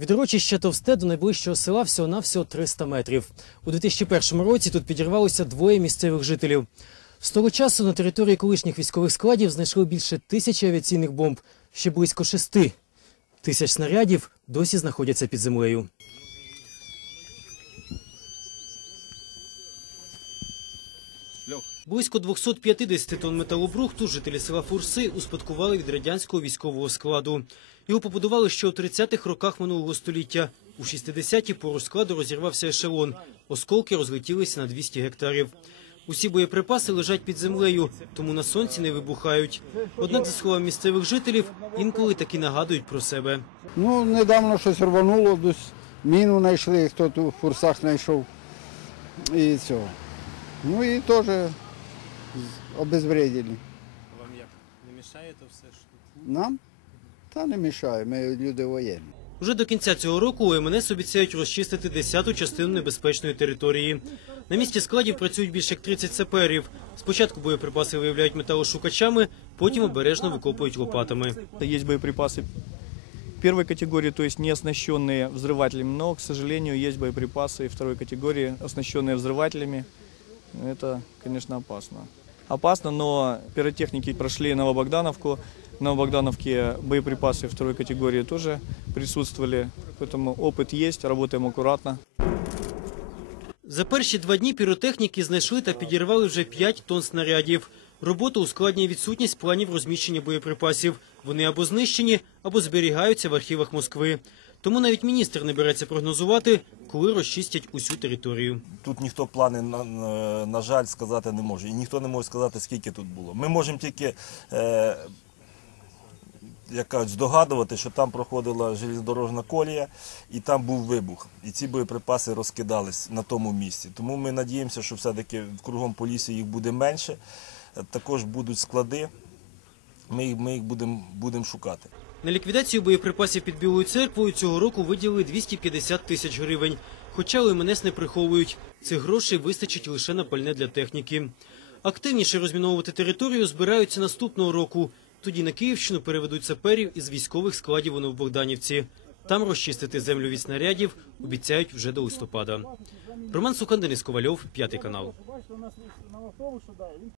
Від урочища Товсте до найближчого села всього-навсього 300 метрів. У 2001 році тут підірвалося двоє місцевих жителів. З того часу на території колишніх військових складів знайшли більше тисячі авіаційних бомб. Ще близько шести тисяч снарядів досі знаходяться під землею. Близько 250 тонн металобрухту жителі села Фурси успадкували від радянського військового складу. Його побудували ще у 30-х роках минулого століття. У 60-ті поруч складу розірвався ешелон. Осколки розлетілися на 200 гектарів. Усі боєприпаси лежать під землею, тому на сонці не вибухають. Однак, за словами місцевих жителів, інколи таки нагадують про себе. Ну, недавно щось рвануло, десь міну знайшли, хто тут в фурсах знайшов. І цього. Ну і теж обезвредили. Вам як? Не мішає то все ж тут? Нам? Та не мішає, ми люди воєнні. Уже до кінця цього року у МНС обіцяють розчистити десяту частину небезпечної території. На місці складів працюють більше як 30 саперів. Спочатку боєприпаси виявляють металошукачами, потім обережно викопують лопатами. Есть боеприпасы первой категории, то есть не оснащенные взрывателями, но, к сожалению, есть боеприпасы второй категории, оснащенные взрывателями. Это, конечно, опасно. Опасно, но пиротехники прошли Новобогдановку. В Новобогдановке боеприпасы второй категории тоже присутствовали, поэтому опыт есть, работаем аккуратно. За перші два дні піротехніки знайшли та підірвали вже 5 тонн снарядів. Роботу ускладнює відсутність планів розміщення боєприпасів. Вони або знищені, або зберігаються в архівах Москви. Тому навіть міністр не береться прогнозувати, коли розчистять усю територію. Тут ніхто плани, на, на, жаль, сказати не може. І ніхто не може сказати, скільки тут було. Ми можемо тільки е, як кажуть, здогадувати, що там проходила железнодорожна колія і там був вибух. І ці боєприпаси розкидались на тому місці. Тому ми надіємося, що все-таки кругом по лісі їх буде менше. Також будуть склади. Ми, їх- ми їх будемо будем шукати. На ліквідацію боєприпасів під Білою церквою цього року виділили 250 тисяч гривень. Хоча у МНС не приховують. Цих грошей вистачить лише на пальне для техніки. Активніше розміновувати територію збираються наступного року. Тоді на Київщину переведуть саперів із військових складів у Новобогданівці. Там розчистити землю від снарядів обіцяють вже до листопада. Роман Сукан, Денис Ковальов, п'ятий канал.